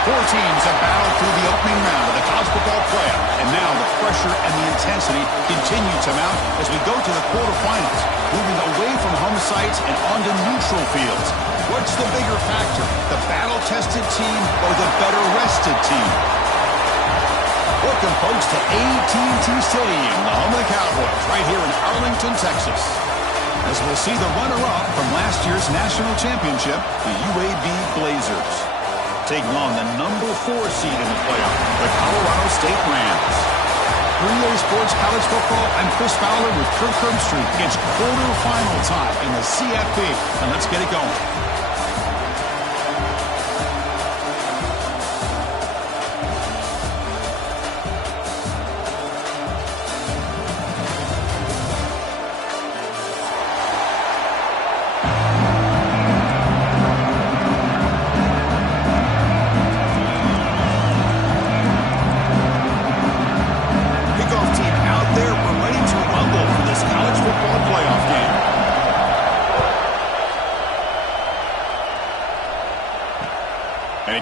Four teams have battled through the opening round of the college football playoff, and now the pressure and the intensity continue to mount as we go to the quarterfinals, moving away from home sites and onto neutral fields. What's the bigger factor, the battle-tested team or the better-rested team? Welcome, folks, to AT&T Stadium, the home of the Cowboys, right here in Arlington, Texas. As we'll see the runner-up from last year's national championship, the UAB Blazers, taking on the number 4 seed in the playoff, the Colorado State Rams. For EA Sports College Football, I'm Chris Fowler with Kirk Herbstreit. It's quarterfinal time in the CFP, and let's get it going.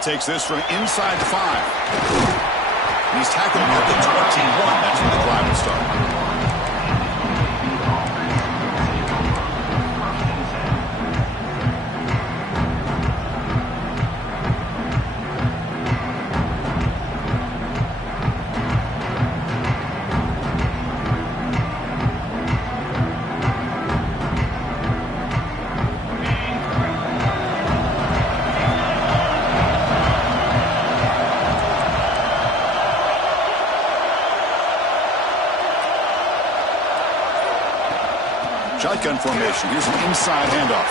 Takes this from inside the 5. And he's tackled at the 21. That's when the drive will start. Shotgun formation. Here's an inside handoff.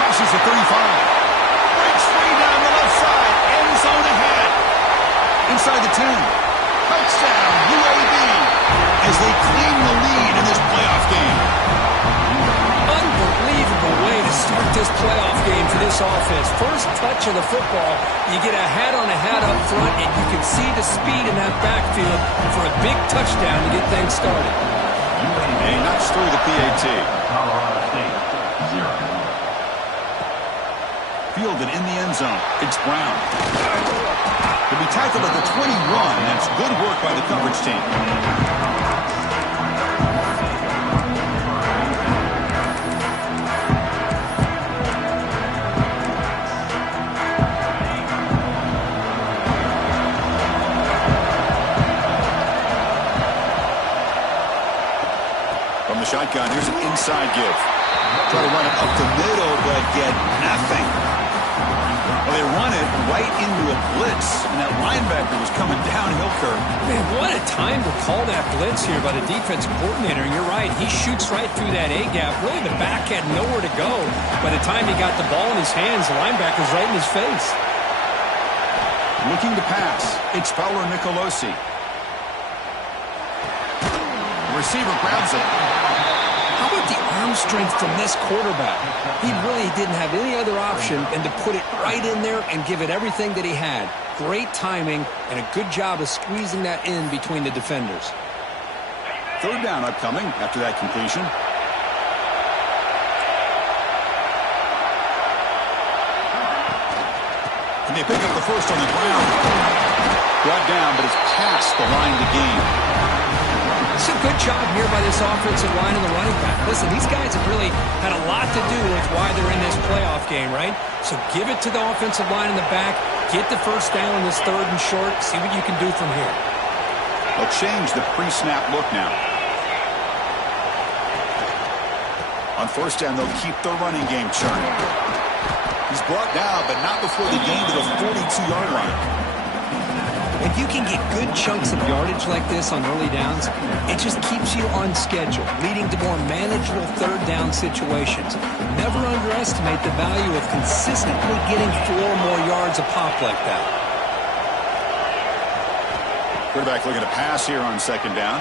Passes the 35. Breaks free down the left side. End zone ahead. Inside the 10. Touchdown, UAB, as they claim the lead in this playoff game. Unbelievable way to start this playoff game for this offense. First touch of the football, you get a hat-on-a-hat up front, and you can see the speed in that backfield for a big touchdown to get things started. And he knocks through the PAT. Colorado State, 0. Fielded in the end zone. It's Brown. He'll be tackled at the 21. That's good work by the coverage team. Shotgun, here's an inside give. Try to run it up the middle, but get nothing. Well, they run it right into a blitz, and that linebacker was coming downhill curve. Man, what a time to call that blitz here by the defensive coordinator. You're right, he shoots right through that A-gap. Really, the back had nowhere to go. By the time he got the ball in his hands, the linebacker's right in his face. Looking to pass, it's Fowler Nicolosi. The receiver grabs it. How about the arm strength from this quarterback? He really didn't have any other option than to put it right in there and give it everything that he had. Great timing and a good job of squeezing that in between the defenders. Third down upcoming after that completion. And they pick up the first on the ground. Brought down, but it's past the line to gain. It's a good job here by this offensive line and the running back. Listen, these guys have really had a lot to do with why they're in this playoff game, right? So give it to the offensive line in the back. Get the first down in this 3rd and short. See what you can do from here. They'll change the pre-snap look now. On first down, they'll keep the running game churning. He's brought down, but not before the gain to the 42-yard line. If you can get good chunks of yardage like this on early downs, it just keeps you on schedule, leading to more manageable 3rd down situations. Never underestimate the value of consistently getting 4 more yards a pop like that. Quarterback looking to pass here on 2nd down.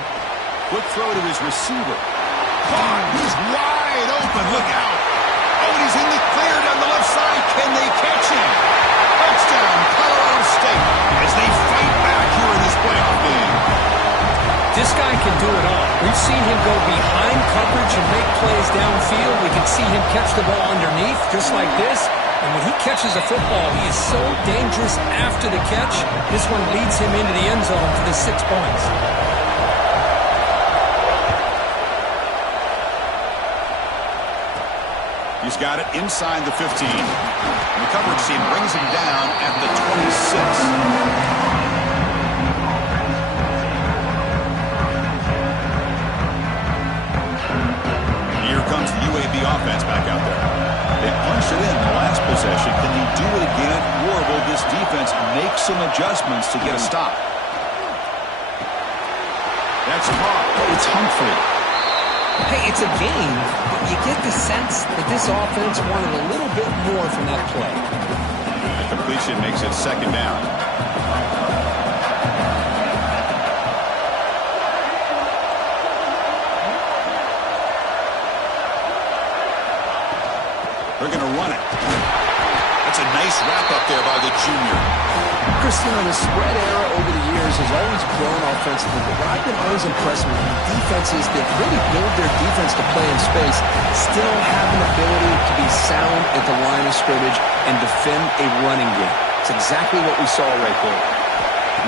Quick throw to his receiver. Caught. He's wide open. Look out. Oh, and he's in the clear down the left side. Can they catch him? Touchdown, Colorado State, as they fight back here in this playoff game. This guy can do it all. We've seen him go behind coverage and make plays downfield. We can see him catch the ball underneath, just like this. And when he catches a football, he is so dangerous after the catch. This one leads him into the end zone for the 6 points. He's got it inside the 15. And the coverage team brings him down at the 26. Here comes the UAB offense back out there. They punched it in the last possession. Can they do it again, or will this defense make some adjustments to get a stop? That's caught. It's Humphrey. Hey, it's a game, but you get the sense that this offense wanted a little bit more from that play. The completion makes it second down. They're going to run it. That's a nice wrap-up there by the junior. Christian, the spread era over the years has always grown offensively, but what I've been always impressed with defenses that really build their defense to play in space still have an ability to be sound at the line of scrimmage and defend a running game. It's exactly what we saw right there.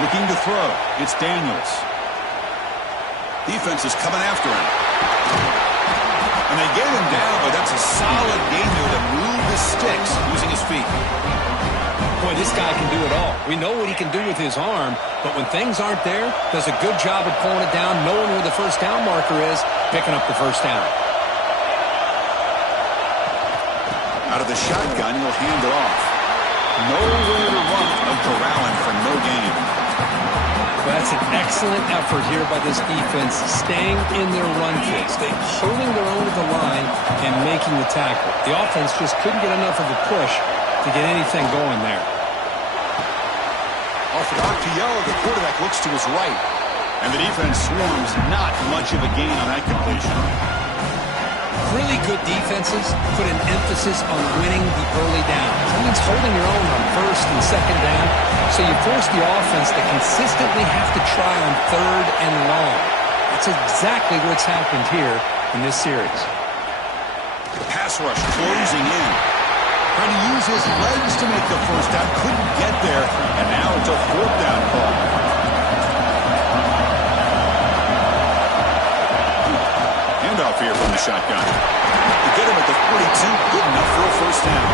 Looking to throw. It's Daniels. Defense is coming after him. And they get him down, but that's a solid game there to move the sticks using his feet. Boy, this guy can do it all. We know what he can do with his arm, but when things aren't there, does a good job of pulling it down, knowing where the first down marker is, picking up the first down. Out of the shotgun, he'll hand it off. Nowhere to run of Corrallin for no gain. Well, that's an excellent effort here by this defense, staying in their run phase, holding their own at the line and making the tackle. The offense just couldn't get enough of a push to get anything going there. Off the RPO, the quarterback looks to his right. And the defense swarms not much of a gain on that completion. Really good defenses put an emphasis on winning the early downs. That means holding your own on first and second down, so you force the offense to consistently have to try on third and long. That's exactly what's happened here in this series. Pass rush closing in. Trying to use his legs to make the first down. Couldn't get there, and now it's a fourth down call. Handoff here from the shotgun. To get him at the 42, good enough for a first down.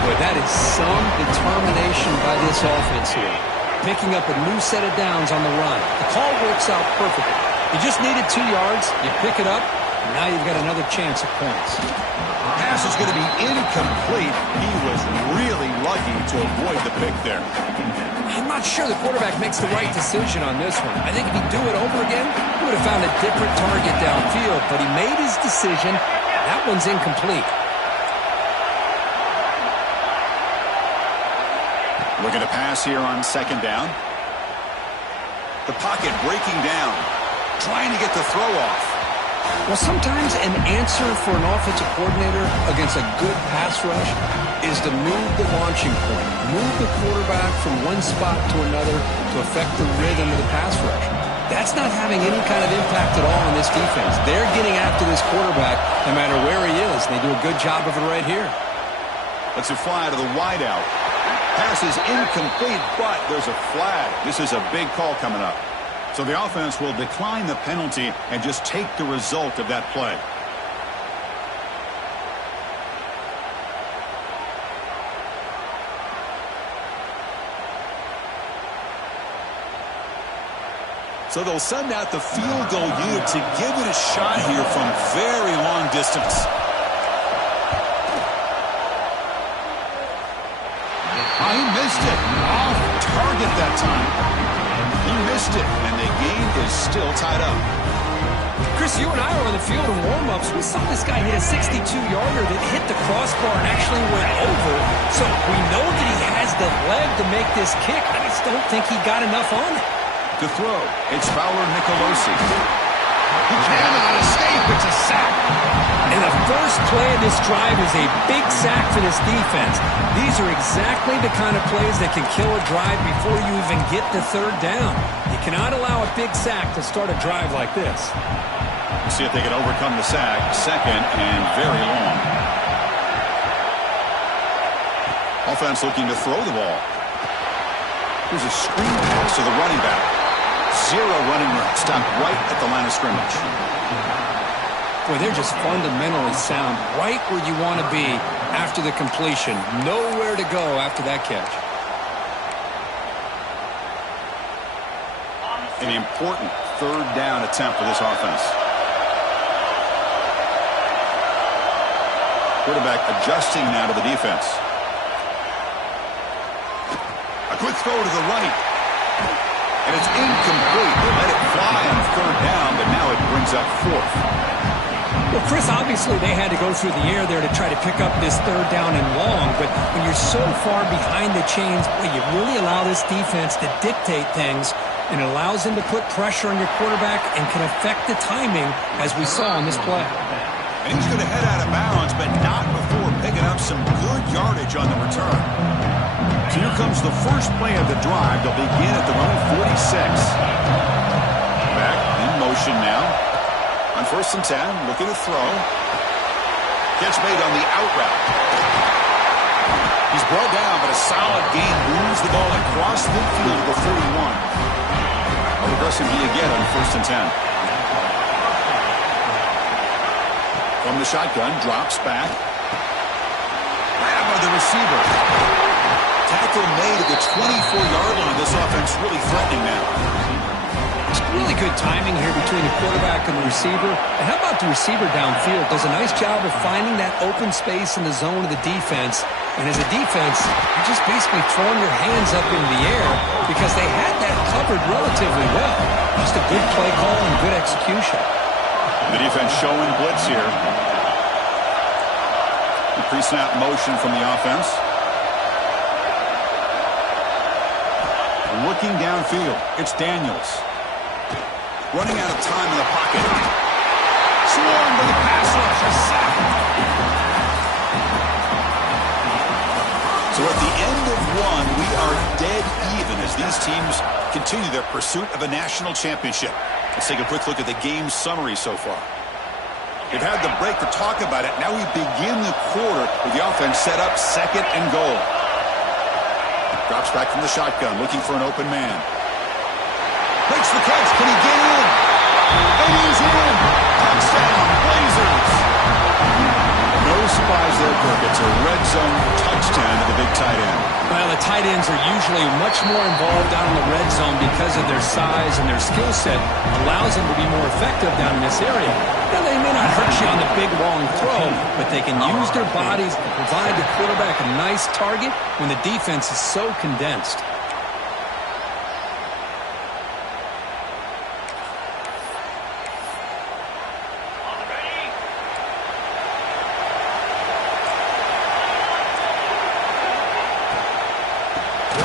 Boy, that is some determination by this offense here. Picking up a new set of downs on the run. The call works out perfectly. You just needed 2 yards, you pick it up, and now you've got another chance at points. Pass is going to be incomplete. He was really lucky to avoid the pick there. I'm not sure the quarterback makes the right decision on this one. I think if he'd do it over again, he would have found a different target downfield, but he made his decision. That one's incomplete. Looking to pass here on second down. The pocket breaking down. Trying to get the throw off. Well, sometimes an answer for an offensive coordinator against a good pass rush is to move the launching point, move the quarterback from one spot to another to affect the rhythm of the pass rush. That's not having any kind of impact at all on this defense. They're getting after this quarterback no matter where he is, and they do a good job of it right here. Let's it fly to the wideout. Pass is incomplete, but there's a flag. This is a big call coming up. So the offense will decline the penalty and just take the result of that play. So they'll send out the field goal unit to give it a shot here from very long distance. He missed it. Off target that time. He missed it, and the game is still tied up. Chris, you and I were on the field in warm-ups. We saw this guy hit a 62-yarder that hit the crossbar and actually went over. So we know that he has the leg to make this kick. I just don't think he got enough on it. To throw, it's Fowler Nicolosi. He cannot escape. It's a sack. And the first play of this drive is a big sack for this defense. These are exactly the kind of plays that can kill a drive before you even get the third down. You cannot allow a big sack to start a drive like this. See if they can overcome the sack. Second and very long. Offense looking to throw the ball. Here's a screen pass to the running back. 0 running room. Stopped right at the line of scrimmage. Boy, they're just fundamentally sound. Right where you want to be after the completion. Nowhere to go after that catch. An important third down attempt for this offense. Quarterback adjusting now to the defense. A quick throw to the right. And it's incomplete. They let it fly on third down, but now it brings up fourth. Well, Chris, obviously they had to go through the air there to try to pick up this third down and long, but when you're so far behind the chains, well, you really allow this defense to dictate things, and it allows them to put pressure on your quarterback and can affect the timing, as we saw on this play. And he's going to head out of bounds, but not before picking up some good yardage on the return. So here comes the first play of the drive. They'll begin at their own 46. Back in motion now. On 1st and 10, looking to throw. Catch made on the out route. He's brought down, but a solid gain moves the ball across midfield to the 41. How aggressive do you get on 1st and 10? From the shotgun, drops back. Grab by the receiver. Tackle made at the 24-yard line. This offense really threatening now. It's really good timing here between the quarterback and the receiver. And how about the receiver downfield? Does a nice job of finding that open space in the zone of the defense. And as a defense, you're just basically throwing your hands up in the air because they had that covered relatively well. Just a good play call and good execution. The defense showing blitz here. The pre-snap motion from the offense. Looking downfield, it's Daniels. Running out of time in the pocket. Swarmed by the pass rush. A sack. So at the end of one, we are dead even as these teams continue their pursuit of a national championship. Let's take a quick look at the game summary so far. They've had the break to talk about it. Now we begin the quarter with the offense set up 2nd and goal. Drops back from the shotgun, looking for an open man. Makes the catch. Can he get in? And he's in. Touchdown, Blazers. No surprise there, Kirk. It's a red zone touchdown to the big tight end. Well, the tight ends are usually much more involved down in the red zone because of their size and their skill set. Allows them to be more effective down in this area. Now, they may not hurt you on the big, long throw, but they can use their bodies to provide the quarterback a nice target when the defense is so condensed.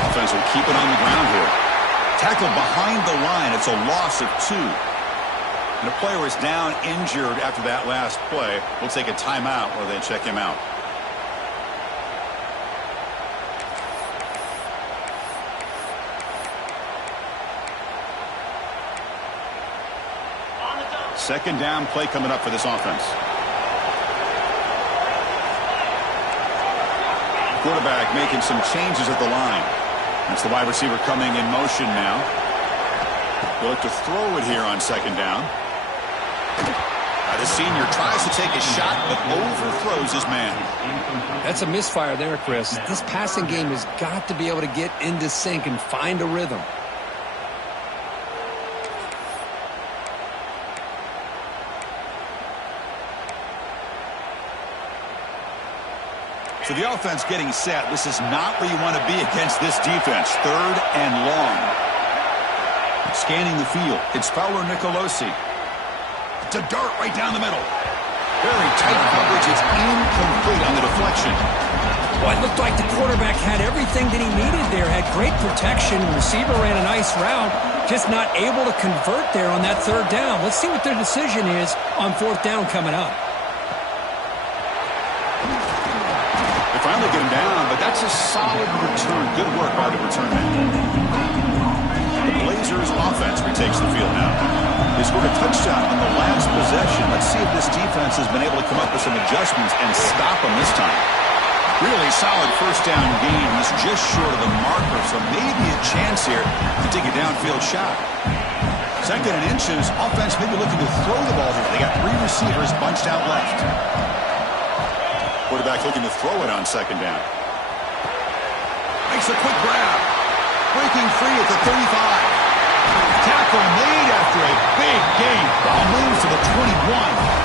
Offense will keep it on the ground here. Tackled behind the line. It's a loss of 2. And the player is down injured after that last play. We'll take a timeout while they check him out. Second down play coming up for this offense. Quarterback making some changes at the line. That's the wide receiver coming in motion now. They'll look to throw it here on 2nd down. The senior tries to take a shot, but overthrows his man. That's a misfire there, Chris. This passing game has got to be able to get into sync and find a rhythm. So the offense getting set. This is not where you want to be against this defense. 3rd and long. Scanning the field. It's Fowler Nicolosi. To dart right down the middle. Very tight coverage. It's incomplete on the deflection. Well, it looked like the quarterback had everything that he needed there. Had great protection. Receiver ran a nice route. Just not able to convert there on that 3rd down. Let's see what their decision is on 4th down coming up. They finally get him down, but that's a solid return. Good work by the return man. The Blazers offense retakes the field now. They scored a touchdown on the last possession. Let's see if this defense has been able to come up with some adjustments and stop them this time. Really solid first down gain. He's just short of the marker, so maybe a chance here to take a downfield shot. 2nd and inches. Offense maybe looking to throw the ball here. They got 3 receivers bunched out left. Quarterback looking to throw it on 2nd down. Makes a quick grab. Breaking free at the 35. Tackle made after a big gain. Ball moves to the 21.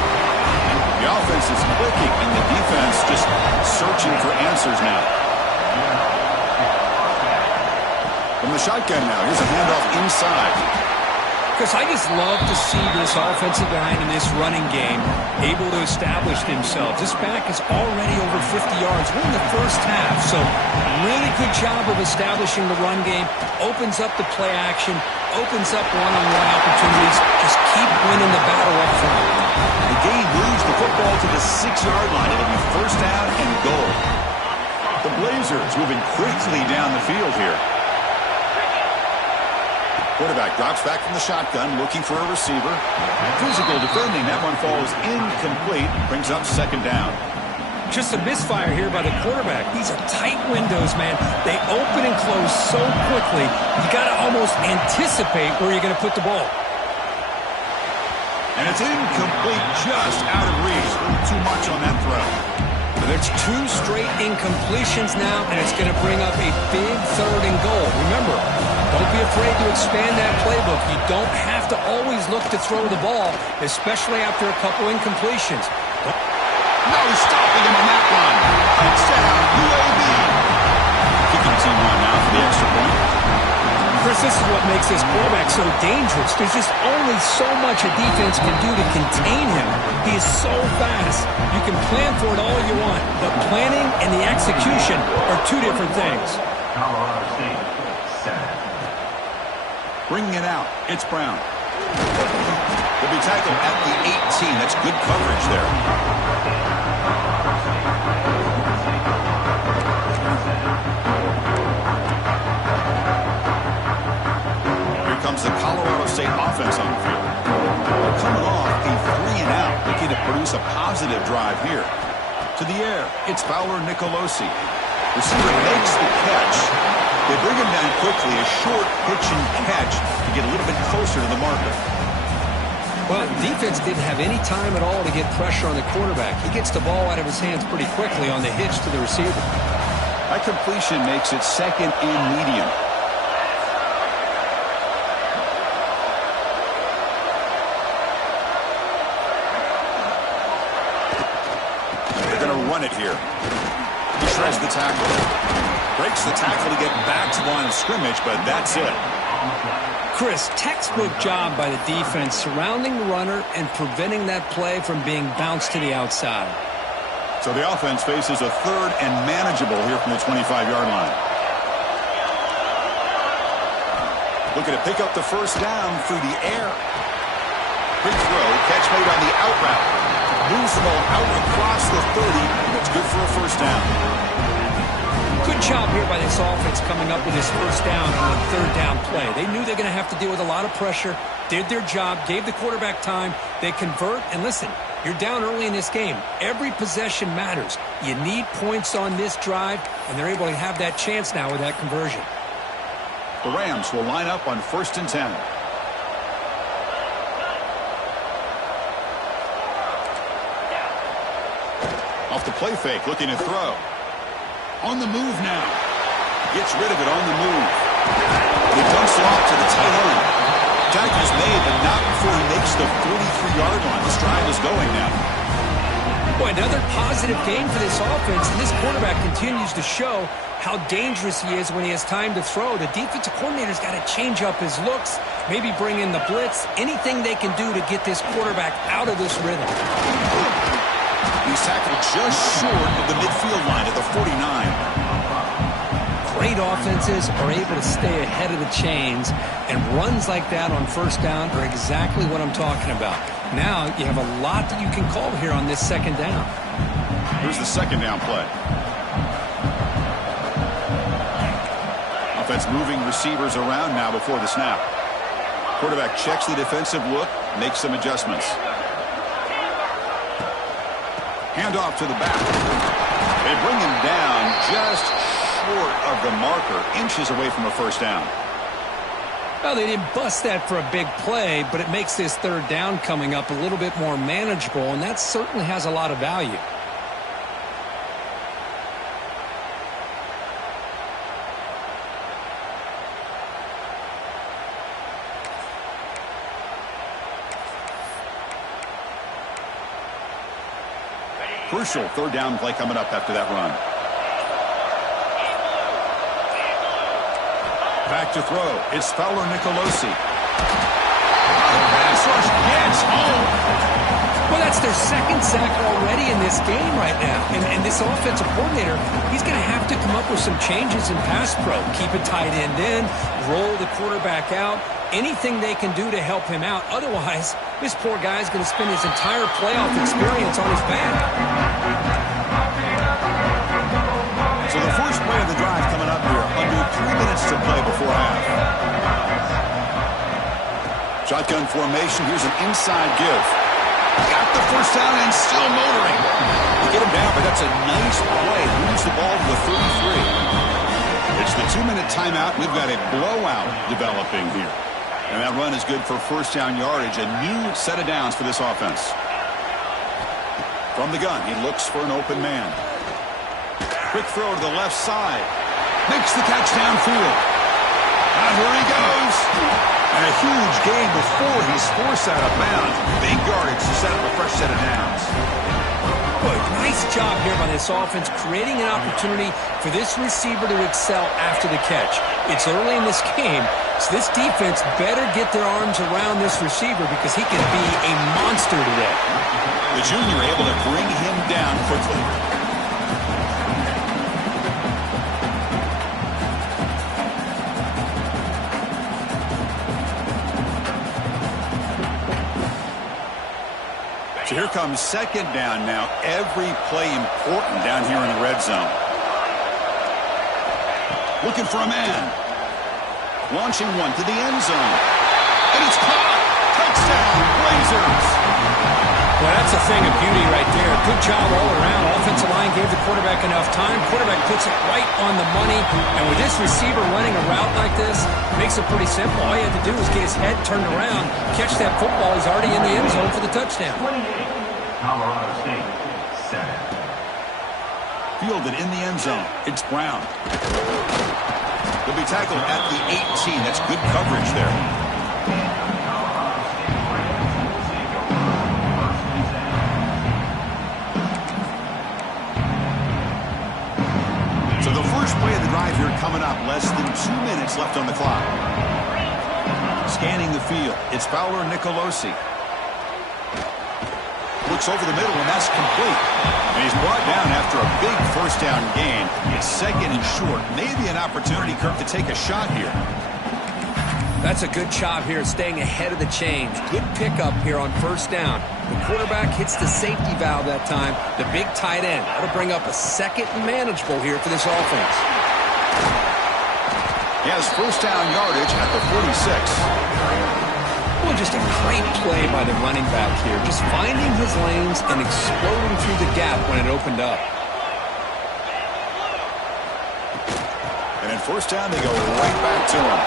The offense is clicking, and the defense just searching for answers now. From the shotgun now, here's a handoff inside. Chris, I just love to see this offensive line in this running game able to establish themselves. This back is already over 50 yards. We're in the first half, so really good job of establishing the run game. Opens up the play action, opens up one-on-one opportunities. Just keep winning the battle up front. The game moves the football to the 6-yard line. It'll be first down and goal. The Blazers moving quickly down the field here. Quarterback drops back from the shotgun, looking for a receiver. Physical defending. That one falls incomplete. Brings up 2nd down. Just a misfire here by the quarterback. These are tight windows, man. They open and close so quickly. You got to almost anticipate where you're going to put the ball. And it's incomplete, just out of reach. A little too much on that throw. There's 2 straight incompletions now, and it's going to bring up a big 3rd and goal. Remember, don't be afraid to expand that playbook. You don't have to always look to throw the ball, especially after a couple incompletions. No stopping him on that one. Touchdown, UAB. Kicking team one now for the extra point. Chris, this is what makes this quarterback so dangerous. There's just only so much a defense can do to contain him. He is so fast. You can plan for it all you want, but planning and the execution are 2 different things. Colorado State, 7. Bringing it out, it's Brown. He'll be tackled at the 18. That's good coverage there. Here comes the Colorado State offense on the field. They're coming off a 3-and-out, looking to produce a positive drive here. To the air, it's Fowler Nicolosi. Receiver makes the catch. They bring him down quickly, a short pitch and catch to get a little bit closer to the marker. Well, defense didn't have any time at all to get pressure on the quarterback. He gets the ball out of his hands pretty quickly on the hitch to the receiver. That completion makes it 2nd and medium. They're going to run it here. He shreds the tackle. Breaks the tackle to get back to the line of scrimmage, but that's it. Chris, textbook job by the defense surrounding the runner and preventing that play from being bounced to the outside. So the offense faces a 3rd and manageable here from the 25-yard line. Looking to pick up the first down through the air. Big throw, catch made on the out route. Moves the ball out across the 30. That's good for a first down. Good job here by this offense coming up with this first down on the 3rd down play. They knew they're going to have to deal with a lot of pressure, did their job, gave the quarterback time. They convert, and listen, you're down early in this game. Every possession matters. You need points on this drive, and they're able to have that chance now with that conversion. The Rams will line up on 1st and 10. Off the play fake, looking to throw. On the move now. Gets rid of it on the move. He dumps it off to the tight end. Tackle's made, but not before he makes the 43-yard line. This drive is going now. Boy, another positive game for this offense, and this quarterback continues to show how dangerous he is when he has time to throw. The defensive coordinator's got to change up his looks, maybe bring in the blitz, anything they can do to get this quarterback out of this rhythm. He's tackled just short of the midfield line at the 49. Great offenses are able to stay ahead of the chains, and runs like that on first down are exactly what I'm talking about. Now you have a lot that you can call here on this 2nd down. Here's the 2nd down play. Offense moving receivers around now before the snap. Quarterback checks the defensive look, makes some adjustments. Handoff to the back. They bring him down just short of the marker, inches away from a first down. Well, they didn't bust that for a big play, but it makes this third down coming up a little bit more manageable, and that certainly has a lot of value. Crucial third down play coming up after that run. Back to throw. It's Fowler Nicolosi. The pass rush gets home. Well, that's their second sack already in this game right now. And this offensive coordinator, he's going to have to come up with some changes in pass pro. Keep a tight end in, roll the quarterback out, anything they can do to help him out. Otherwise, this poor guy's going to spend his entire playoff experience on his back. So the first play of the drive coming up here, under 3 minutes to play before half. Shotgun formation. Here's an inside give. Got the first down and still motoring. They get him down, but that's a nice play. Moves the ball to the 33. It's the 2-minute timeout. We've got a blowout developing here. And that run is good for first down yardage. A new set of downs for this offense. From the gun, he looks for an open man. Quick throw to the left side. Makes the catch downfield. And here he goes. And a huge gain before he's forced out of bounds. Big yardage to set up a fresh set of downs. Boy, nice job here by this offense, creating an opportunity for this receiver to excel after the catch. It's early in this game, so this defense better get their arms around this receiver because he can be a monster today. The junior able to bring him down quickly. So here comes second down now. Every play important down here in the red zone. Looking for a man. Launching one to the end zone. And it's caught. Touchdown, Blazers. Well, that's a thing of beauty right there. Good job all around. Offensive line gave the quarterback enough time. Quarterback puts it right on the money. And with this receiver running a route like this, makes it pretty simple. All you have to do is get his head turned around, catch that football. He's already in the end zone for the touchdown. 28, Colorado State, 7. Fielded in the end zone. It's Brown. He'll be tackled at the 18. That's good coverage there. So the first play of the drive here coming up. Less than 2 minutes left on the clock. Scanning the field. It's Fowler Nicolosi. Looks over the middle, and that's complete. And he's brought down after a big first down gain. It's second and short. Maybe an opportunity, Kirk, to take a shot here. That's a good job here, staying ahead of the chains. Good pickup here on first down. The quarterback hits the safety valve that time. The big tight end. That'll bring up a second and manageable here for this offense. He has first down yardage at the 46. Well, just a great play by the running back here. Just finding his lanes and exploding through the gap when it opened up. And in first down, they go right back to him.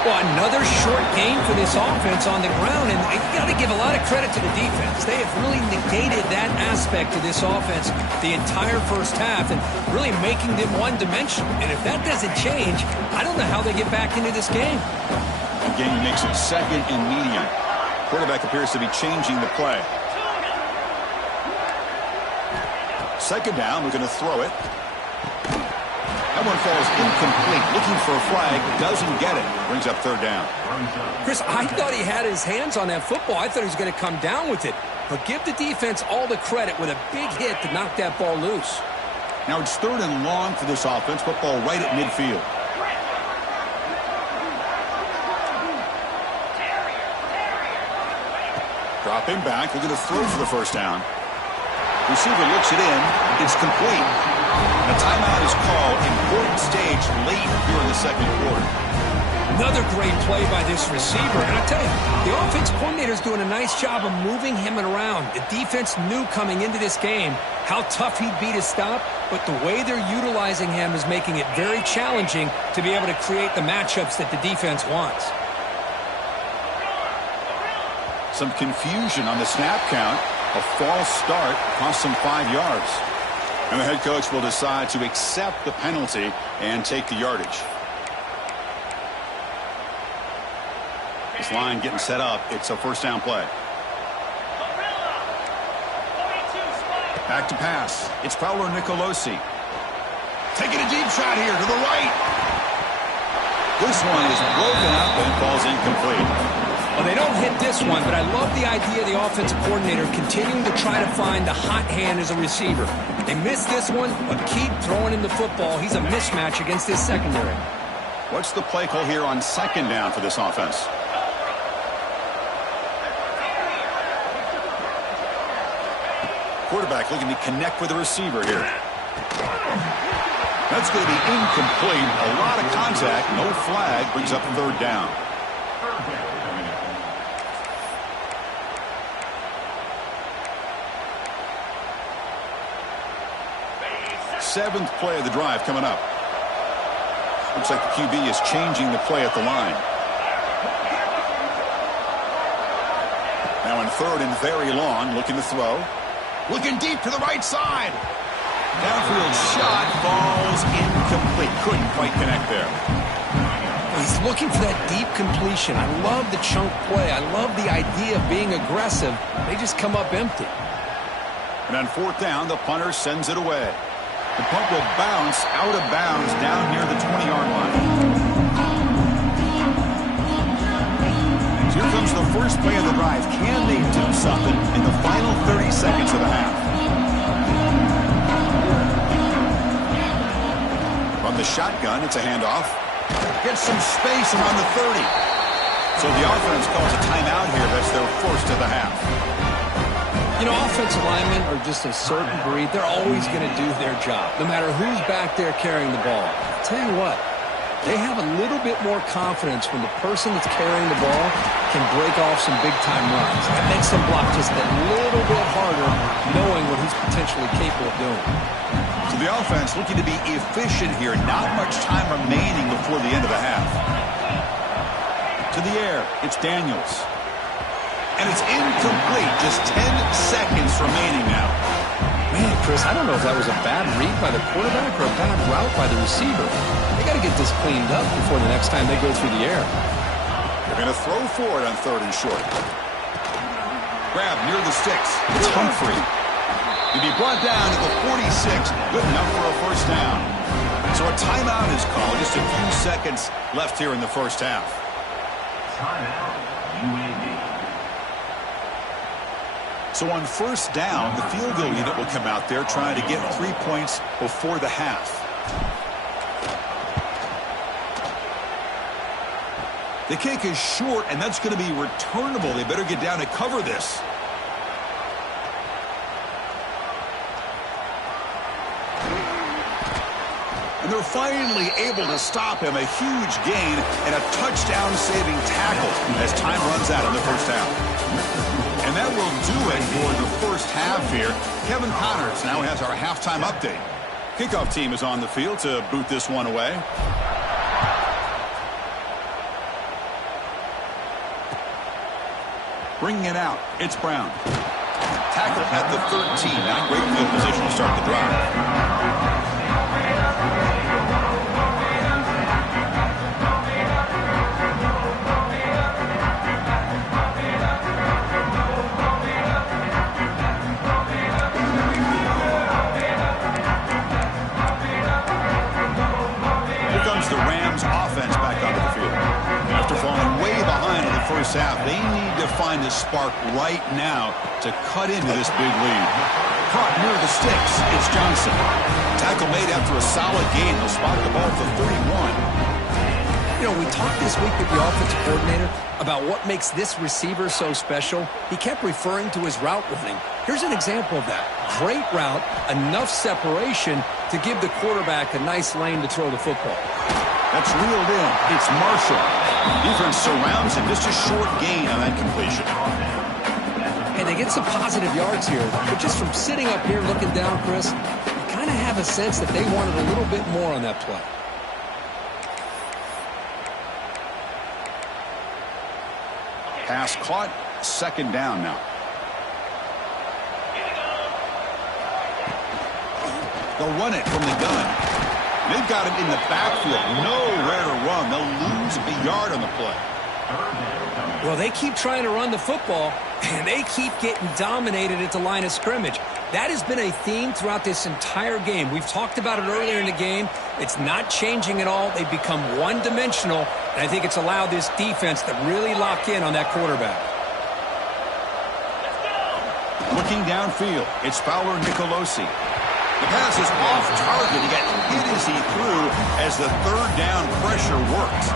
Well, another short gain for this offense on the ground, and you got to give a lot of credit to the defense. They have really negated that aspect of this offense the entire first half and really making them one-dimensional. And if that doesn't change, I don't know how they get back into this game. Again, he makes it second and medium. Quarterback appears to be changing the play. Second down, we're going to throw it. That one falls incomplete. Looking for a flag, doesn't get it. Brings up third down. Chris, I thought he had his hands on that football. I thought he was going to come down with it. But give the defense all the credit with a big hit to knock that ball loose. Now it's third and long for this offense. Football right at midfield. Dropping back, they're going to throw for the first down. Receiver looks it in. It's complete. And a timeout is called. Important stage late here in the second quarter. Another great play by this receiver. And I tell you, the offense coordinator's doing a nice job of moving him around. The defense knew coming into this game how tough he'd be to stop, but the way they're utilizing him is making it very challenging to be able to create the matchups that the defense wants. Some confusion on the snap count. A false start cost him 5 yards. And the head coach will decide to accept the penalty and take the yardage. This line getting set up. It's a first down play. Back to pass. It's Paolo Nicolosi. Taking a deep shot here to the right. This one is broken up and falls incomplete. Well, they don't hit this one, but I love the idea of the offensive coordinator continuing to try to find the hot hand as a receiver. They missed this one, but keep throwing him the football. He's a mismatch against this secondary. What's the play call here on second down for this offense? Quarterback looking to connect with the receiver here. That's going to be incomplete. A lot of contact. No flag. Brings up third down. Seventh play of the drive coming up. Looks like the QB is changing the play at the line. Now in third and very long, looking to throw. Looking deep to the right side. Downfield shot falls incomplete. Couldn't quite connect there. He's looking for that deep completion. I love the chunk play. I love the idea of being aggressive. They just come up empty. And on fourth down, the punter sends it away. The punt will bounce out of bounds down near the 20-yard line. So here comes the first play of the drive. Can they do something in the final 30 seconds of the half? From the shotgun, it's a handoff. Gets some space around the 30. So the offense calls a timeout here. That's their first of the half. You know, offensive linemen are just a certain breed. They're always going to do their job, no matter who's back there carrying the ball. I'll tell you what, they have a little bit more confidence when the person that's carrying the ball can break off some big-time runs. That makes them block just a little bit harder, knowing what he's potentially capable of doing. So the offense looking to be efficient here. Not much time remaining before the end of the half. To the air, it's Daniels. And it's incomplete. Just 10 seconds remaining now. Man, Chris, I don't know if that was a bad read by the quarterback or a bad route by the receiver. They got to get this cleaned up before the next time they go through the air. They're going to throw for it on third and short. Grab near the sticks. It's Humphrey. To be brought down at the 46. Good enough for a first down. So a timeout is called. Just a few seconds left here in the first half. Timeout, UAB. So on first down, the field goal unit will come out there trying to get 3 points before the half. The kick is short, and that's going to be returnable. They better get down and cover this. And they're finally able to stop him. A huge gain and a touchdown-saving tackle as time runs out in the first half. And that will do it for the first half here. Kevin Connors now has our halftime update. Kickoff team is on the field to boot this one away. Bringing it out, it's Brown. Tackle at the 13. Not great field position to start the drive. First half, they need to find a spark right now to cut into this big lead. Caught near the sticks, it's Johnson. Tackle made after a solid gain. They'll spot the ball for 31. You know, we talked this week with the offensive coordinator about what makes this receiver so special. He kept referring to his route running. Here's an example of that. Great route, enough separation to give the quarterback a nice lane to throw the football. That's reeled in. It's Marshall. Defense surrounds him. Just a short gain on that completion. And they get some positive yards here. But just from sitting up here looking down, Chris, you kind of have a sense that they wanted a little bit more on that play. Pass caught. Second down now. They'll run it from the gun. They've got him in the backfield. Nowhere to run. They'll lose a yard on the play. Well, they keep trying to run the football, and they keep getting dominated at the line of scrimmage. That has been a theme throughout this entire game. We've talked about it earlier in the game. It's not changing at all. They've become one-dimensional, and I think it's allowed this defense to really lock in on that quarterback. Looking downfield, it's Fowler and Nicolosi. The pass is off target. He got hit as he threw as the third down pressure worked.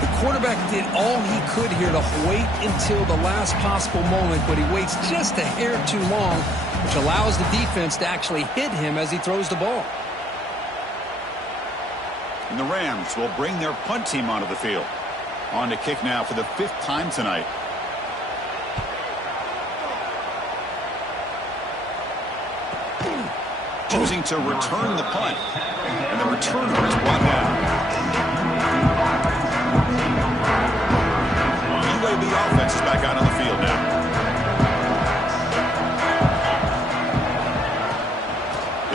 The quarterback did all he could here to wait until the last possible moment, but he waits just a hair too long, which allows the defense to actually hit him as he throws the ball. And the Rams will bring their punt team onto the field. On to kick now for the 5th time tonight. Choosing to return the punt. And the returner is brought down. UAB offense is back out on the field now.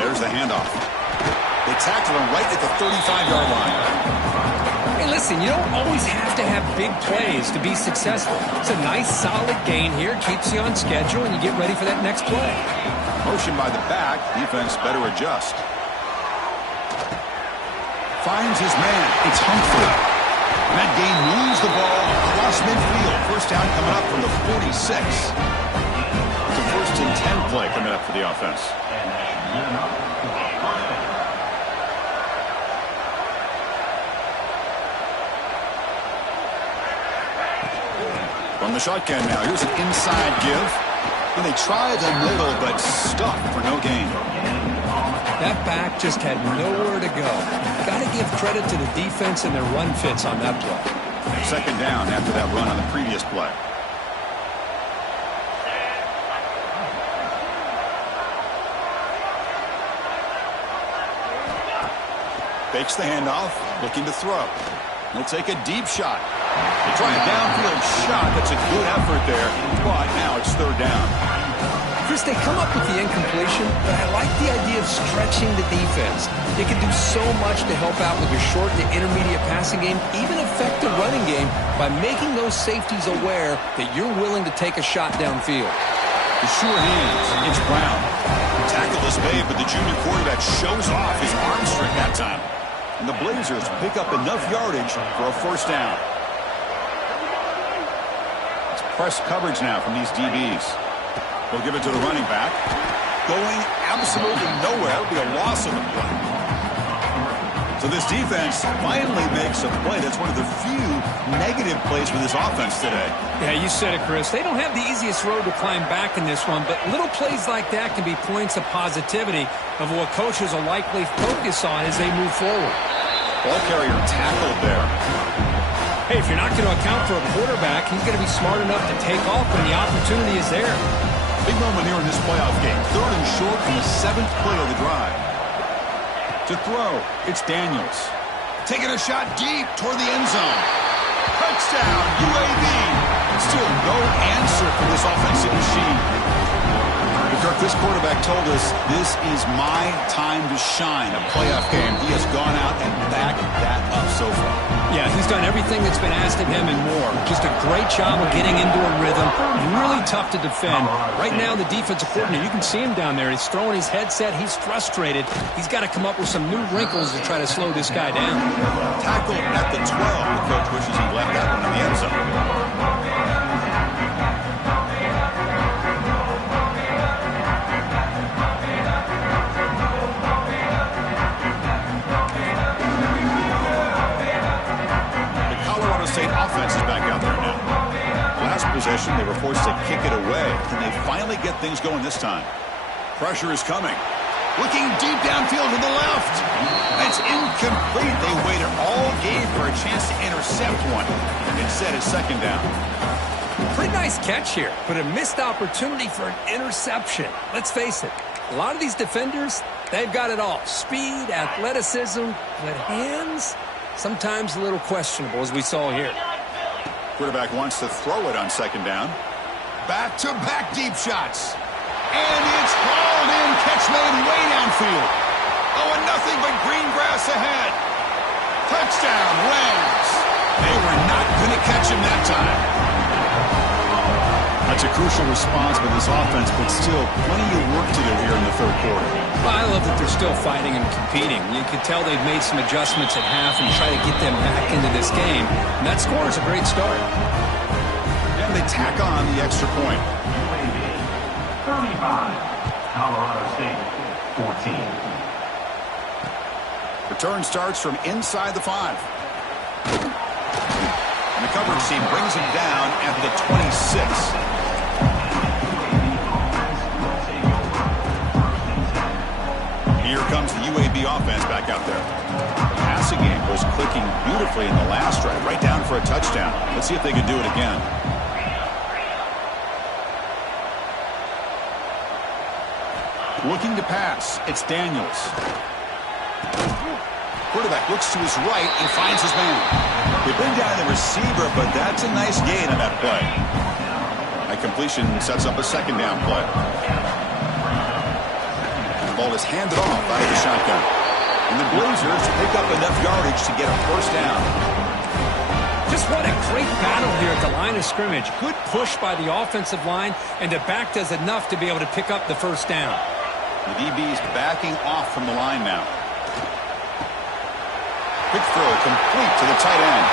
There's the handoff. They tackled him right at the 35-yard line. Hey, listen, you don't always have to have big plays to be successful. It's a nice, solid gain here. Keeps you on schedule, and you get ready for that next play. Motion by the back. Defense better adjust. Finds his man. It's Humphrey. And that gain moves the ball across midfield. First down coming up from the 46. It's a 1st and 10 play coming up for the offense. From the shotgun now. Here's an inside give. And they try the middle, but stuck for no gain. That back just had nowhere to go. Got to give credit to the defense and their run fits on that play. Second down after that run on the previous play. Fakes the handoff, looking to throw. He'll take a deep shot. They try a downfield shot. That's a good effort there. But now it's 3rd down. Chris, they come up with the incompletion, but I like the idea of stretching the defense. They can do so much to help out with your short to intermediate passing game, even affect the running game by making those safeties aware that you're willing to take a shot downfield. The sure hands. It's Brown. Tackle is made, but the junior quarterback shows off his arm strength that time. And the Blazers pick up enough yardage for a 1st down. It's press coverage now from these DBs. They'll give it to the running back. Going absolutely nowhere. It'll be a loss of the play. So this defense finally makes a play. That's one of the few negative plays for this offense today. Yeah, you said it, Chris. They don't have the easiest road to climb back in this one, but little plays like that can be points of positivity of what coaches will likely focus on as they move forward. Ball carrier tackled there. Hey, if you're not going to account for a quarterback, he's going to be smart enough to take off when the opportunity is there. Big moment here in this playoff game. 3rd and short on the 7th play of the drive. To throw, it's Daniels. Taking a shot deep toward the end zone. Touchdown, UAB. Still no answer for this offensive machine. But Kirk, this quarterback told us this is my time to shine. A playoff game. He has gone out and backed that up so far. Yeah, he's done everything that's been asked of him and more. Just a great job of getting into a rhythm. Really tough to defend. Right now, the defensive coordinator, you can see him down there. He's throwing his headset. He's frustrated. He's got to come up with some new wrinkles to try to slow this guy down. Tackle at the 12. The coach wishes he left that one in the end zone. Offense is back out there now. Last possession, they were forced to kick it away. Can they finally get things going this time? Pressure is coming. Looking deep downfield to the left. That's incomplete. They waited all game for a chance to intercept one. Instead, it's second down. Pretty nice catch here, but a missed opportunity for an interception. Let's face it, a lot of these defenders, they've got it all. Speed, athleticism, but hands, sometimes a little questionable, as we saw here. Quarterback wants to throw it on second down. Back-to-back deep shots. And it's hauled in. Catch made way downfield. Oh, and nothing but green grass ahead. Touchdown, Rams. They were not going to catch him that time. That's a crucial response by this offense, but still plenty of work to do here in the third quarter. Well, I love that they're still fighting and competing. You can tell they've made some adjustments at half and try to get them back into this game. And that score is a great start. And they tack on the extra point. UAB 35, Colorado State 14. Return starts from inside the 5. And the coverage team brings him down at the 26. Here comes the UAB offense back out there. The passing game was clicking beautifully in the last drive, right down for a touchdown. Let's see if they can do it again. Looking to pass, it's Daniels. Quarterback looks to his right and finds his man. They bring down the receiver, but that's a nice gain on that play. That completion sets up a second down play. The ball is handed off out of the shotgun. And the Blazers pick up enough yardage to get a first down. Just what a great battle here at the line of scrimmage. Good push by the offensive line, and the back does enough to be able to pick up the first down. The DB's backing off from the line now. Quick throw complete to the tight end.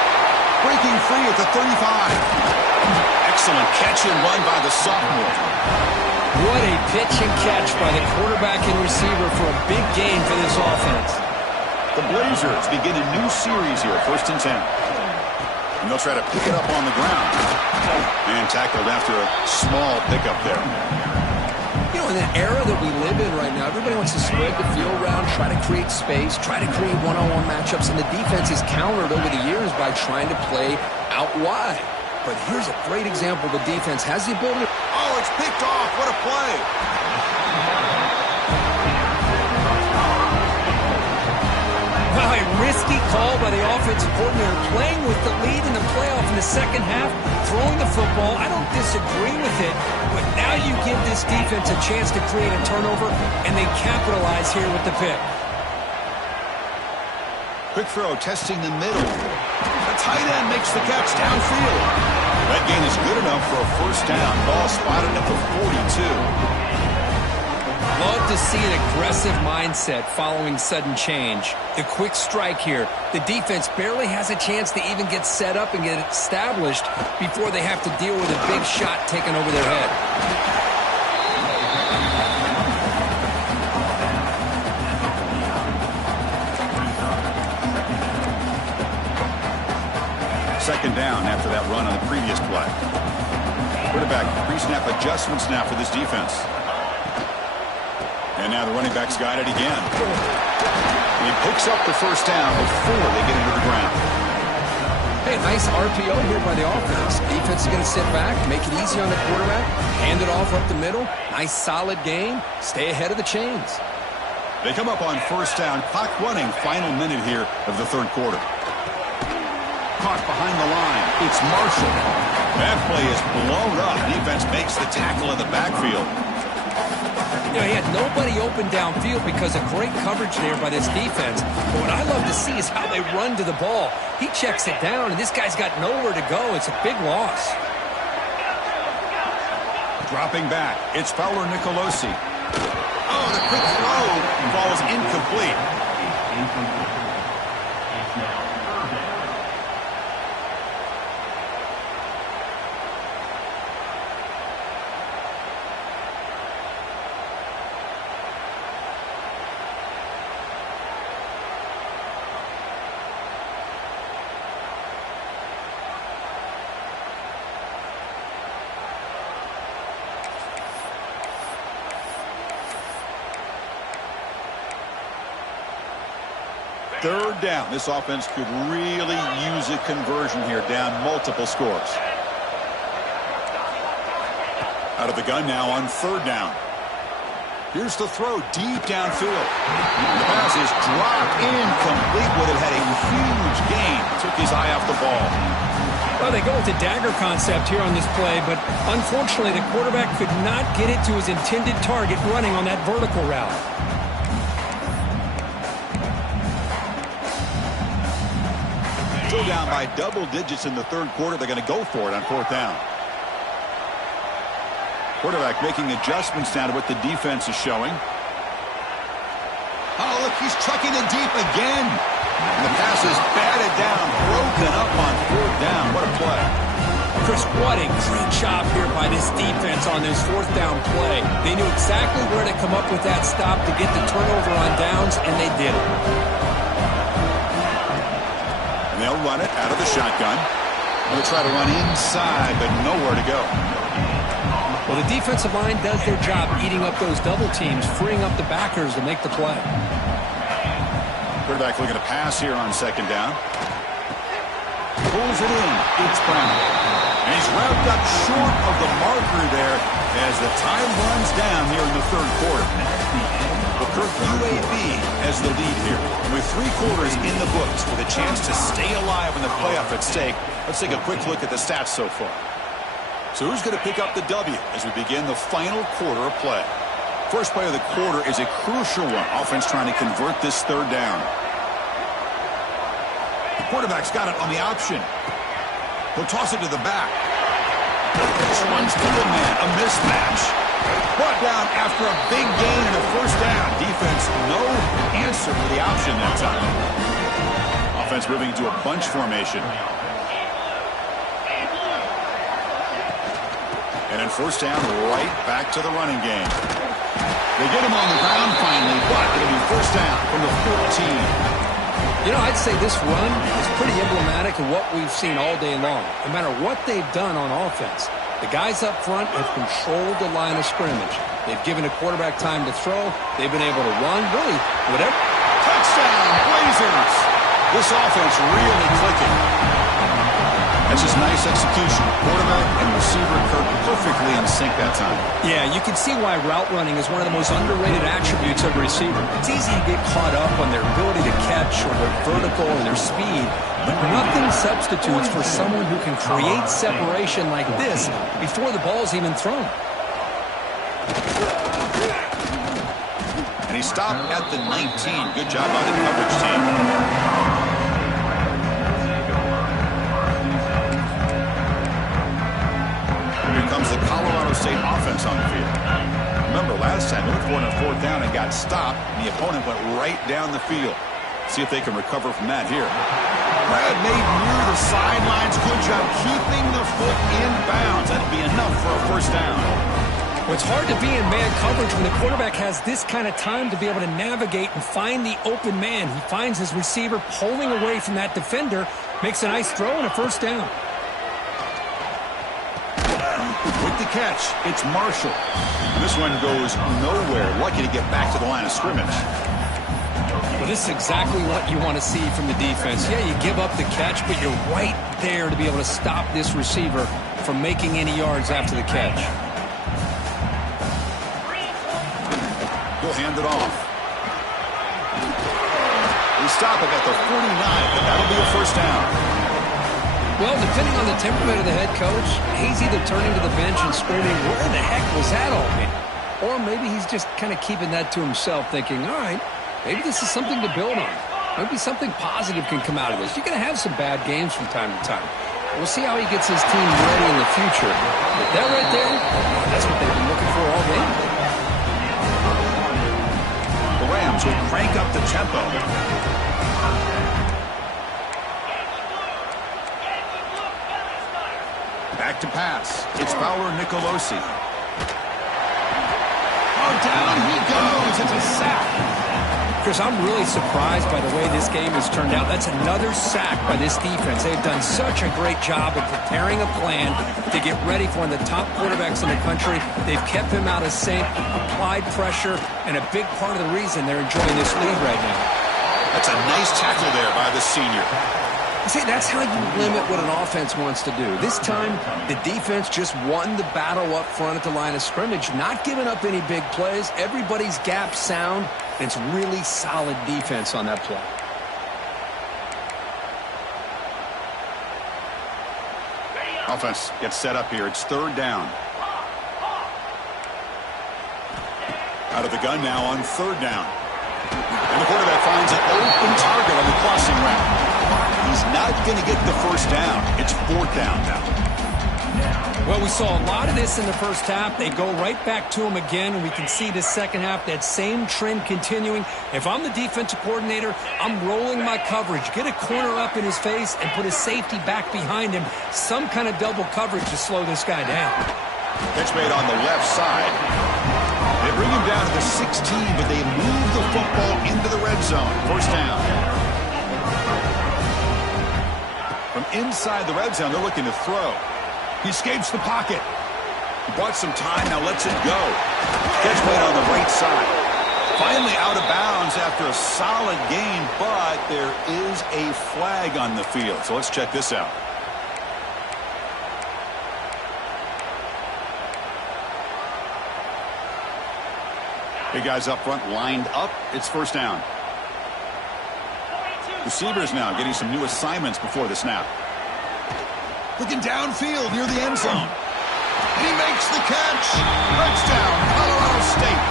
Breaking free at the 35. Excellent catch and run by the sophomore. What a pitch and catch by the quarterback and receiver for a big gain for this offense. The Blazers begin a new series here, 1st and 10. And they'll try to pick it up on the ground. And tackled after a small pickup there. You know, in the era that we live in right now, everybody wants to spread the field around, try to create space, try to create one-on-one matchups, and the defense is countered over the years by trying to play out wide. But here's a great example. The defense has the ability. Oh, it's picked off. What a play. Wow, a risky call by the offensive coordinator, playing with the lead in the playoff in the second half, throwing the football. I don't disagree with it, but now you give this defense a chance to create a turnover, and they capitalize here with the pick. Quick throw, testing the middle. The tight end makes the catch downfield. That gain is good enough for a first down. Ball spotted at the 42. Love to see an aggressive mindset following sudden change. The quick strike here. The defense barely has a chance to even get set up and get established before they have to deal with a big shot taken over their head. Second down after that run on the previous play. Quarterback pre-snap adjustments now for this defense. And now the running back's got it again. And he picks up the first down before they get into the ground. Hey, nice RPO here by the offense. Defense is going to sit back, make it easy on the quarterback, hand it off up the middle. Nice solid game. Stay ahead of the chains. They come up on first down. Clock running. Final minute here of the third quarter. Caught behind the line. It's Marshall. That play is blown up. Defense makes the tackle in the backfield. You know, he had nobody open downfield because of great coverage there by this defense. But what I love to see is how they run to the ball. He checks it down, and this guy's got nowhere to go. It's a big loss. Dropping back. It's Fowler Nicolosi. Oh, the quick throw falls incomplete. It's now third down. third down. This offense could really use a conversion here, down multiple scores. Out of the gun now on third down. Here's the throw deep downfield. The pass is dropped incomplete. Would have had a huge gain. Took his eye off the ball. Well, they go with the dagger concept here on this play, but unfortunately the quarterback could not get it to his intended target running on that vertical route. Still down by double digits in the third quarter. They're going to go for it on fourth down. Quarterback making adjustments down to what the defense is showing. Oh, look, he's trucking it deep again. And the pass is batted down, broken up on fourth down. What a play. Chris, what a great job here by this defense on this fourth down play. They knew exactly where to come up with that stop to get the turnover on downs, and they did it. And they'll run it out of the shotgun. They'll try to run inside, but nowhere to go. Well, the defensive line does their job eating up those double teams, freeing up the backers to make the play. Quarterback looking to pass here on second down. Pulls it in. It's Brown. And he's wrapped up short of the marker there as the time runs down here in the third quarter. The Kirk UAB has the lead here. With 3 quarters in the books with a chance to stay alive in the playoff at stake, let's take a quick look at the stats so far. So who's going to pick up the W as we begin the final quarter of play? First play of the quarter is a crucial one. Offense trying to convert this third down. The quarterback's got it on the option. He'll toss it to the back. This runs through a man. A mismatch. Brought down after a big gain and a first down. Defense, no answer for the option that time. Offense moving into a bunch formation. And then first down, right back to the running game. They get him on the ground finally, but it'll be first down from the 14. You know, I'd say this run is pretty emblematic of what we've seen all day long. No matter what they've done on offense, the guys up front have controlled the line of scrimmage. They've given a quarterback time to throw. They've been able to run, really, whatever. Touchdown, Blazers! This offense really clicking. That's just nice execution. Quarterback and receiver Kirk perfectly in sync that time. Yeah, you can see why route running is one of the most underrated attributes of a receiver. It's easy to get caught up on their ability to catch or their vertical or their speed, but nothing substitutes for someone who can create separation like this before the ball's even thrown. And he stopped at the 19. Good job by the coverage team. The Colorado State offense on the field. Remember last time they were going on fourth down and got stopped, and the opponent went right down the field. See if they can recover from that here. Brad made near the sidelines. Good job keeping the foot in bounds. That'll be enough for a first down. Well, it's hard to be in man coverage when the quarterback has this kind of time to be able to navigate and find the open man. He finds his receiver pulling away from that defender, makes a nice throw and a first down. With the catch, it's Marshall. This one goes nowhere. Lucky to get back to the line of scrimmage. Well, this is exactly what you want to see from the defense. Yeah, you give up the catch, but you're right there to be able to stop this receiver from making any yards after the catch. He'll hand it off. We stop it at the 49, but that'll be a first down. Well, depending on the temperament of the head coach, he's either turning to the bench and screaming, where the heck was that all mean? Or maybe he's just kind of keeping that to himself, thinking, all right, maybe this is something to build on. Maybe something positive can come out of this. You're going to have some bad games from time to time. We'll see how he gets his team ready in the future. But that right there, that's what they've been looking for all game. The Rams will crank up the tempo. Back to pass. It's Fowler Nicolosi. Oh, down he goes. It's a sack. Chris, I'm really surprised by the way this game has turned out. That's another sack by this defense. They've done such a great job of preparing a plan to get ready for one of the top quarterbacks in the country. They've kept him out of sync, applied pressure, and a big part of the reason they're enjoying this lead right now. That's a nice tackle there by the senior. See, that's how you limit what an offense wants to do. This time, the defense just won the battle up front at the line of scrimmage, not giving up any big plays. Everybody's gap sound. It's really solid defense on that play. Offense gets set up here. It's third down. Out of the gun now on third down. And the quarterback finds an open target on the crossing route. He's not going to get the first down. It's fourth down now. Well, we saw a lot of this in the first half. They go right back to him again, and we can see the second half, that same trend continuing. If I'm the defensive coordinator, I'm rolling my coverage. Get a corner up in his face and put a safety back behind him. Some kind of double coverage to slow this guy down. Catch made on the left side. They bring him down to the 16, but they move the football into the red zone. First down. From inside the red zone, they're looking to throw. He escapes the pocket. He bought some time, now lets it go. Catch made on the right side. Finally out of bounds after a solid gain, but there is a flag on the field. So let's check this out. Big guys up front lined up. It's first down. Receivers now getting some new assignments before the snap. Looking downfield near the end zone. He makes the catch. Touchdown, Colorado State.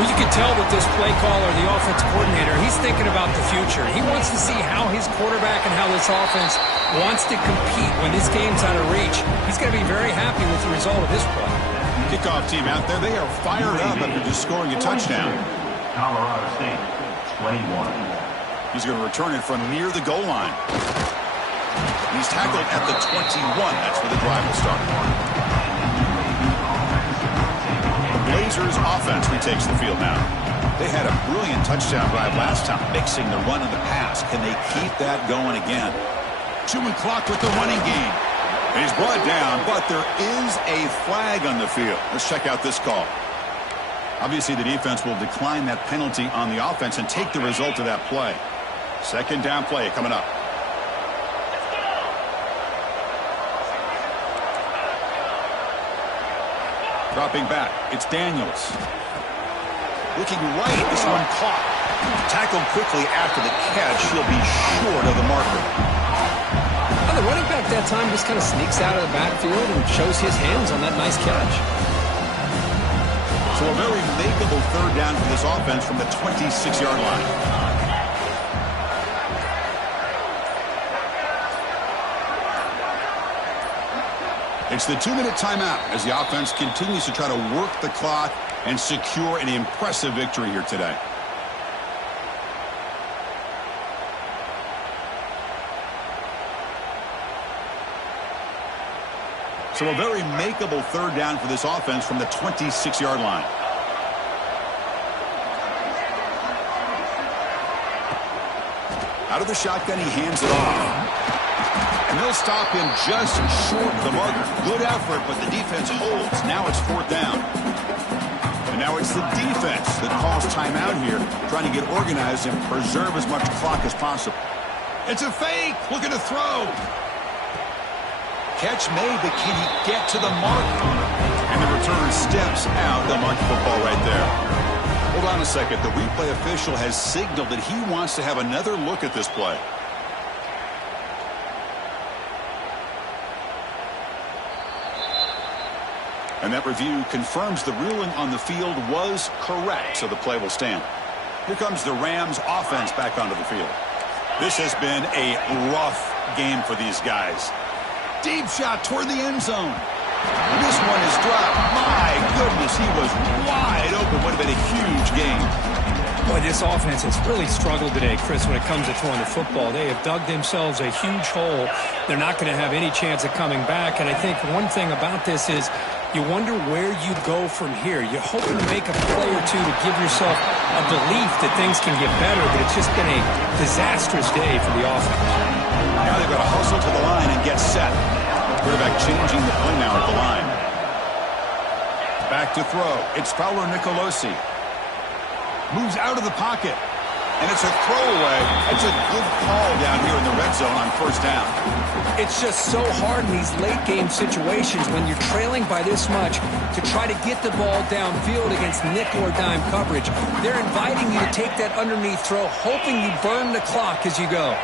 Well, you can tell with this play caller, the offense coordinator, he's thinking about the future. He wants to see how his quarterback and how this offense wants to compete when this game's out of reach. He's going to be very happy with the result of this play. Kickoff team out there, they are fired up after just scoring a touchdown. Colorado State, 21. He's going to return it from near the goal line. He's tackled at the 21. That's where the drive will start. The Blazers offense retakes the field now. They had a brilliant touchdown drive last time, mixing the run and the pass. Can they keep that going again? 2 o'clock with the running game. And he's brought down, but there is a flag on the field. Let's check out this call. Obviously, the defense will decline that penalty on the offense and take the result of that play. Second down play coming up. Dropping back, it's Daniels. Looking right, this one caught. Tackled quickly after the catch. He'll be short of the marker. Well, the running back that time just kind of sneaks out of the backfield and shows his hands on that nice catch. So a very makeable third down for this offense from the 26-yard line. It's the 2-minute timeout as the offense continues to try to work the clock and secure an impressive victory here today. So a very makeable third down for this offense from the 26-yard line. Out of the shotgun, he hands it off. And they'll stop him just short of the marker. Good effort, but the defense holds. Now it's fourth down. And now it's the defense that calls timeout here, trying to get organized and preserve as much clock as possible. It's a fake, looking to throw. Catch made, but can he get to the mark? And the return steps out. They'll mark the football right there. Hold on a second. The replay official has signaled that he wants to have another look at this play. And that review confirms the ruling on the field was correct, so the play will stand. Here comes the Rams offense back onto the field. This has been a rough game for these guys. Deep shot toward the end zone. This one is dropped. My goodness, he was wide open. Would have been a huge game. Boy, this offense has really struggled today, Chris, when it comes to throwing the football. They have dug themselves a huge hole. They're not going to have any chance of coming back. And I think one thing about this is you wonder where you go from here. You're hoping to make a play or two to give yourself a belief that things can get better, but it's just been a disastrous day for the offense. Now they've got to hustle to the line and get set. Quarterback changing the play now at the line. Back to throw. It's Fowler Nicolosi. Moves out of the pocket. And it's a throwaway. That's a good call down here in the red zone on first down. It's just so hard in these late-game situations when you're trailing by this much to try to get the ball downfield against nickel or dime coverage. They're inviting you to take that underneath throw, hoping you burn the clock as you go.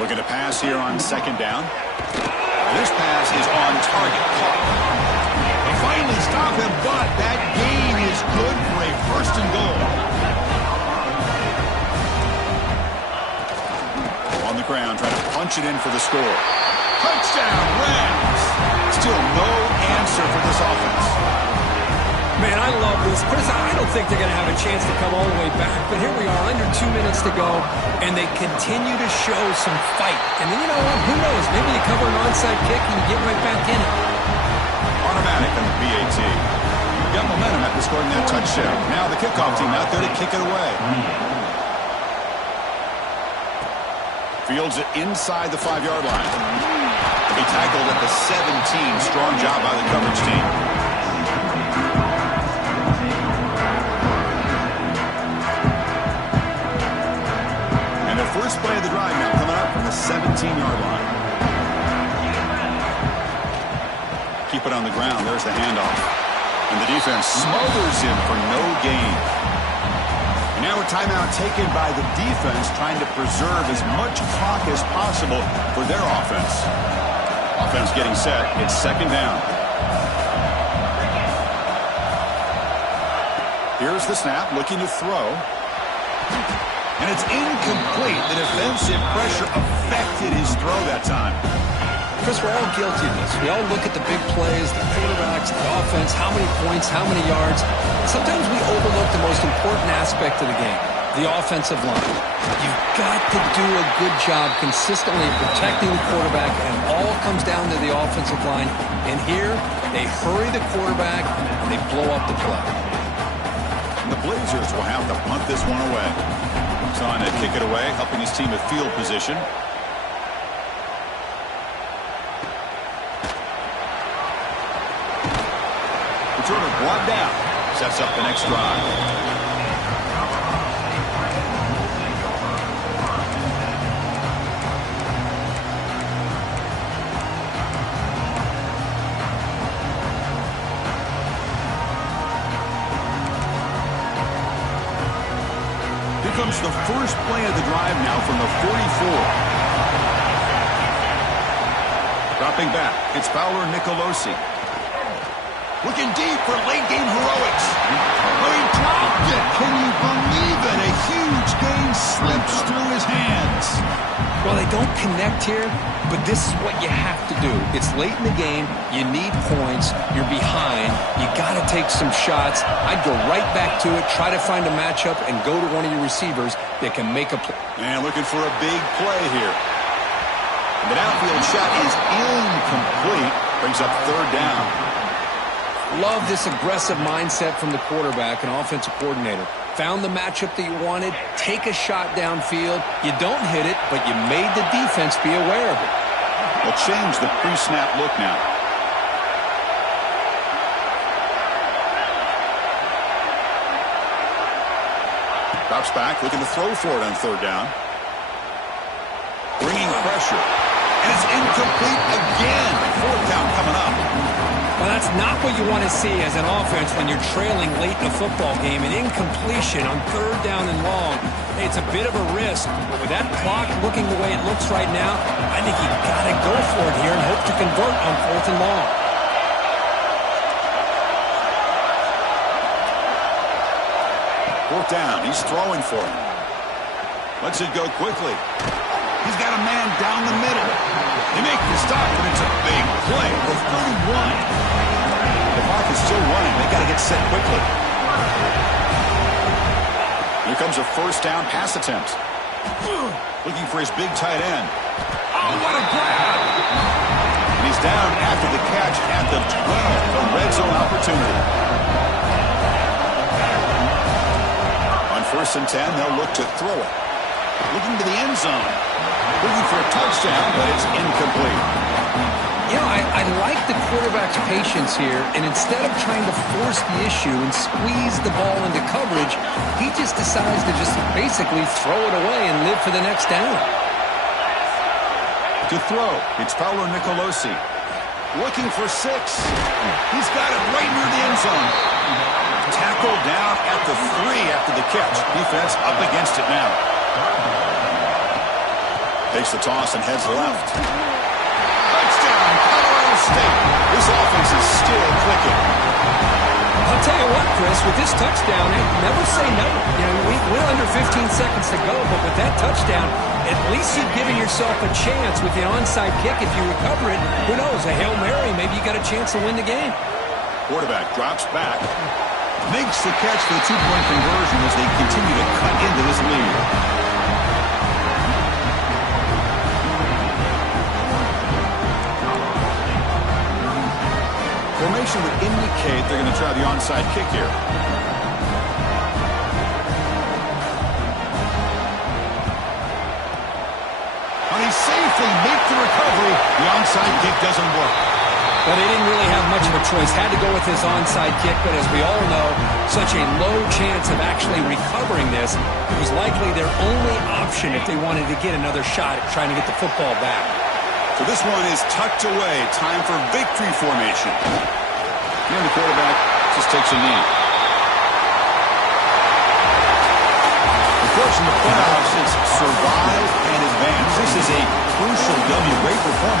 Looking to pass here on second down. This pass is on target. They finally stop him, but that gain is good for a first and goal. On the ground, trying to punch it in for the score. Touchdown, Rams! Still no answer for this offense. Man, I love this. Chris, I don't think they're going to have a chance to come all the way back, but here we are, under 2 minutes to go, and they continue to show some fight. And you know what? Who knows? Maybe you cover an onside kick and you get right back in it. Automatic on the PAT. Got momentum after scoring that touchdown. Now the kickoff team out there to kick it away. Fields it inside the 5-yard line. He tackled at the 17. Strong job by the coverage team. And their first play of the drive now coming up from the 17-yard line. Keep it on the ground. There's the handoff. And the defense smothers him for no gain. And now a timeout taken by the defense, trying to preserve as much clock as possible for their offense. Offense getting set. It's second down. Here's the snap, looking to throw. And it's incomplete. The defensive pressure affected his throw that time. Chris, we're all guilty of this. We all look at the big plays, the quarterbacks, the offense, how many points, how many yards. Sometimes we overlook the most important aspect of the game, the offensive line. You've got to do a good job consistently protecting the quarterback, and it all comes down to the offensive line. And here, they hurry the quarterback, and they blow up the play. And the Blazers will have to punt this one away. He's on to kick it away, helping his team with field position. Returner brought down. Sets up the next drive. Here comes the first play of the drive now from the 44. Dropping back, it's Fowler Nicolosi. Looking deep for late-game heroics. Oh, he dropped it. Can you believe it? A huge gain slips through his hands. Well, they don't connect here, but this is what you have to do. It's late in the game. You need points. You're behind. You got to take some shots. I'd go right back to it, try to find a matchup, and go to one of your receivers that can make a play. And looking for a big play here. The downfield shot is incomplete. Brings up third down. Love this aggressive mindset from the quarterback and offensive coordinator. Found the matchup that you wanted, take a shot downfield. You don't hit it, but you made the defense be aware of it. They'll change the pre-snap look now. Drops back, looking to throw for it on third down. Bringing pressure. And it's incomplete again. Fourth down coming up. Well, that's not what you want to see as an offense when you're trailing late in a football game. An incompletion on third down and long. Hey, it's a bit of a risk, but with that clock looking the way it looks right now, I think you've got to go for it here and hope to convert on fourth and long. Fourth down, he's throwing for it. Lets it go quickly. He's got a man down the middle. They make the stop, but it's a big play for 31. The clock is still running. They got to get set quickly. Here comes a first down pass attempt. Looking for his big tight end. Oh, what a grab! And he's down after the catch at the 12. A red zone opportunity. On first and 10, they'll look to throw it. Looking to the end zone. Looking for a touchdown, but it's incomplete. I like the quarterback's patience here, and instead of trying to force the issue and squeeze the ball into coverage, he just decides to just basically throw it away and live for the next down. To throw, it's Paolo Nicolosi. Looking for 6. He's got it right near the end zone. Tackled down at the 3 after the catch. Defense up against it now. Takes the toss and heads left. Touchdown, Colorado State. This offense is still clicking. I'll tell you what, Chris, with this touchdown, hey, never say no. We're under 15 seconds to go, but with that touchdown, at least you've given yourself a chance with the onside kick. If you recover it, who knows, a Hail Mary, maybe you got a chance to win the game. Quarterback drops back. Makes the catch for the 2-point conversion as they continue to cut into this lead. Formation would indicate they're going to try the onside kick here. When he safely makes the recovery, the onside kick doesn't work. But he didn't really have much of a choice. Had to go with his onside kick, but as we all know, such a low chance of actually recovering this. It was likely their only option if they wanted to get another shot at trying to get the football back. So this one is tucked away. Time for victory formation. And the quarterback just takes a knee. Of course, in the playoffs, it's survive and advance. This is a crucial W. Great performance.